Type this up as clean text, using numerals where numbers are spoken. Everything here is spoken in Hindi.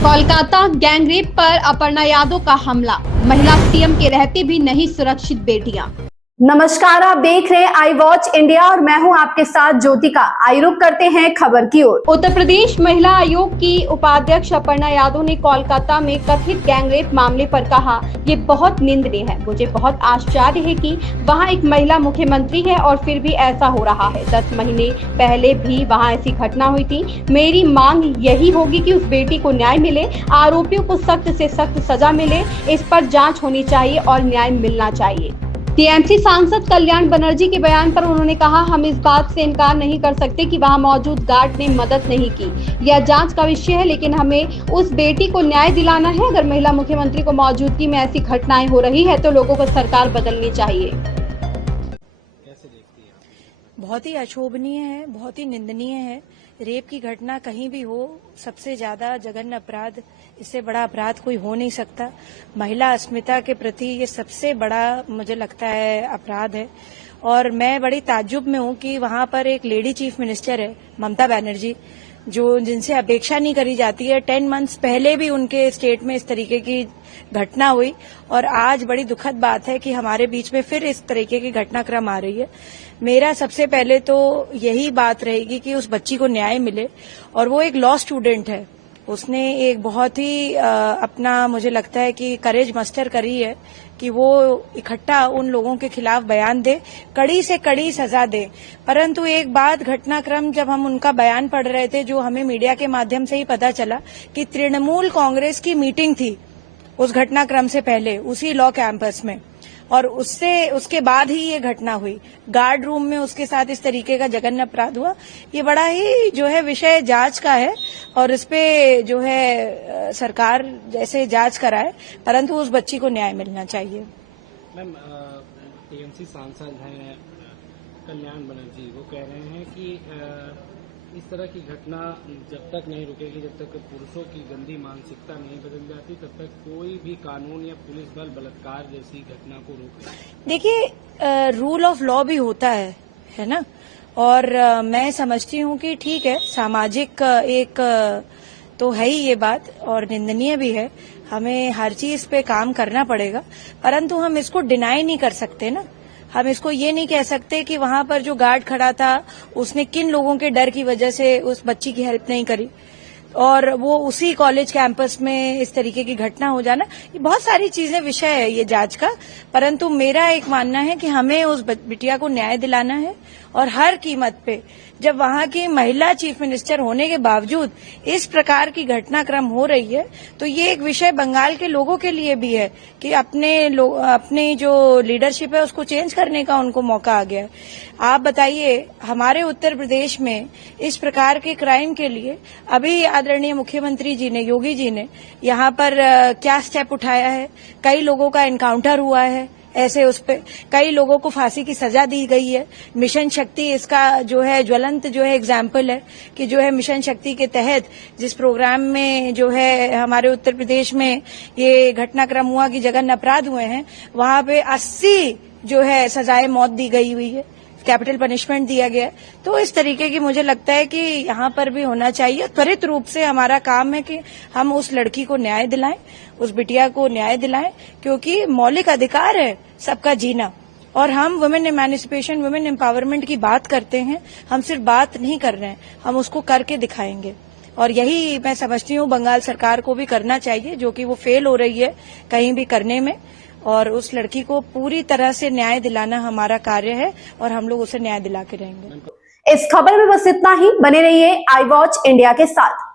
कोलकाता गैंगरेप पर अपर्णा यादव का हमला, महिला सीएम के रहते भी नहीं सुरक्षित बेटियां। नमस्कार, आप देख रहे हैं आई वॉच इंडिया और मैं हूं आपके साथ ज्योतिका। आइए रुक करते हैं खबर की ओर। उत्तर प्रदेश महिला आयोग की उपाध्यक्ष अपर्णा यादव ने कोलकाता में कथित गैंगरेप मामले पर कहा, ये बहुत निंदनीय है। मुझे बहुत आश्चर्य है कि वहां एक महिला मुख्यमंत्री है और फिर भी ऐसा हो रहा है। 10 महीने पहले भी वहां ऐसी घटना हुई थी। मेरी मांग यही होगी कि उस बेटी को न्याय मिले, आरोपियों को सख्त से सख्त सजा मिले, इस पर जाँच होनी चाहिए और न्याय मिलना चाहिए। टीएमसी सांसद कल्याण बनर्जी के बयान पर उन्होंने कहा, हम इस बात से इनकार नहीं कर सकते कि वहां मौजूद गार्ड ने मदद नहीं की। यह जांच का विषय है, लेकिन हमें उस बेटी को न्याय दिलाना है। अगर महिला मुख्यमंत्री को मौजूदगी में ऐसी घटनाएं हो रही है तो लोगों को सरकार बदलनी चाहिए। कैसे देखती है? बहुत ही अशोभनीय है, बहुत ही निंदनीय है। रेप की घटना कहीं भी हो, सबसे ज्यादा जघन्य अपराध, इससे बड़ा अपराध कोई हो नहीं सकता। महिला अस्मिता के प्रति ये सबसे बड़ा मुझे लगता है अपराध है। और मैं बड़ी ताज्जुब में हूं कि वहां पर एक लेडी चीफ मिनिस्टर है, ममता बनर्जी, जिनसे अपेक्षा नहीं करी जाती है। 10 मंथ्स पहले भी उनके स्टेट में इस तरीके की घटना हुई और आज बड़ी दुखद बात है कि हमारे बीच में फिर इस तरीके की घटनाक्रम आ रही है। मेरा सबसे पहले तो यही बात रहेगी कि उस बच्ची को न्याय मिले। और वो एक लॉ स्टूडेंट है, उसने एक बहुत ही अपना मुझे लगता है कि करेज मस्टर करी है कि वो इकट्ठा उन लोगों के खिलाफ बयान दे, कड़ी से कड़ी सजा दे। परंतु एक बात, घटनाक्रम जब हम उनका बयान पढ़ रहे थे, जो हमें मीडिया के माध्यम से ही पता चला कि तृणमूल कांग्रेस की मीटिंग थी उस घटनाक्रम से पहले उसी लॉ कैंपस में, और उसके बाद ही ये घटना हुई। गार्ड रूम में उसके साथ इस तरीके का जघन्य अपराध हुआ। ये बड़ा ही जो है विषय जांच का है और इस पे जो है सरकार जैसे जांच कराए, परंतु उस बच्ची को न्याय मिलना चाहिए। मैम, टीएमसी सांसद हैं कल्याण बनर्जी, वो कह रहे हैं कि इस तरह की घटना जब तक नहीं रुकेगी, जब तक पुरुषों की गंदी मानसिकता नहीं बदल जाती, तब तक कोई भी कानून या पुलिस बल बलात्कार जैसी घटना को रोक नहीं। देखिए, रूल ऑफ लॉ भी होता है ना। और मैं समझती हूँ कि ठीक है, सामाजिक एक तो है ही ये बात और निंदनीय भी है। हमें हर चीज पे काम करना पड़ेगा, परंतु हम इसको डिनाई नहीं कर सकते ना। हम इसको ये नहीं कह सकते कि वहां पर जो गार्ड खड़ा था उसने किन लोगों के डर की वजह से उस बच्ची की हेल्प नहीं करी, और वो उसी कॉलेज कैंपस में इस तरीके की घटना हो जाना। ये बहुत सारी चीजें विषय है ये जांच का, परंतु मेरा एक मानना है कि हमें उस बिटिया को न्याय दिलाना है और हर कीमत पे। जब वहां की महिला चीफ मिनिस्टर होने के बावजूद इस प्रकार की घटनाक्रम हो रही है, तो ये एक विषय बंगाल के लोगों के लिए भी है कि अपने जो लीडरशिप है उसको चेंज करने का उनको मौका आ गया है। आप बताइए, हमारे उत्तर प्रदेश में इस प्रकार के क्राइम के लिए अभी आदरणीय मुख्यमंत्री जी ने, योगी जी ने यहाँ पर क्या स्टेप उठाया है। कई लोगों का एनकाउंटर हुआ है, ऐसे उस पे कई लोगों को फांसी की सजा दी गई है। मिशन शक्ति इसका जो है ज्वलंत जो है एग्जाम्पल है कि जो है मिशन शक्ति के तहत जिस प्रोग्राम में जो है हमारे उत्तर प्रदेश में ये घटनाक्रम हुआ कि जघन्य अपराध हुए हैं, वहां पे 80 जो है सजाए मौत दी गई हुई है, कैपिटल पनिशमेंट दिया गया है। तो इस तरीके की मुझे लगता है कि यहाँ पर भी होना चाहिए। त्वरित रूप से हमारा काम है कि हम उस लड़की को न्याय दिलाएं, उस बिटिया को न्याय दिलाएं, क्योंकि मौलिक अधिकार है सबका जीना। और हम वुमेन एमेंसिपेशन, वुमेन एम्पावरमेंट की बात करते हैं, हम सिर्फ बात नहीं कर रहे हैं, हम उसको करके दिखाएंगे। और यही मैं समझती हूँ बंगाल सरकार को भी करना चाहिए, जो कि वो फेल हो रही है कहीं भी करने में। और उस लड़की को पूरी तरह से न्याय दिलाना हमारा कार्य है और हम लोग उसे न्याय दिला के रहेंगे। इस खबर में बस इतना ही। बने रहिए आई वॉच इंडिया के साथ।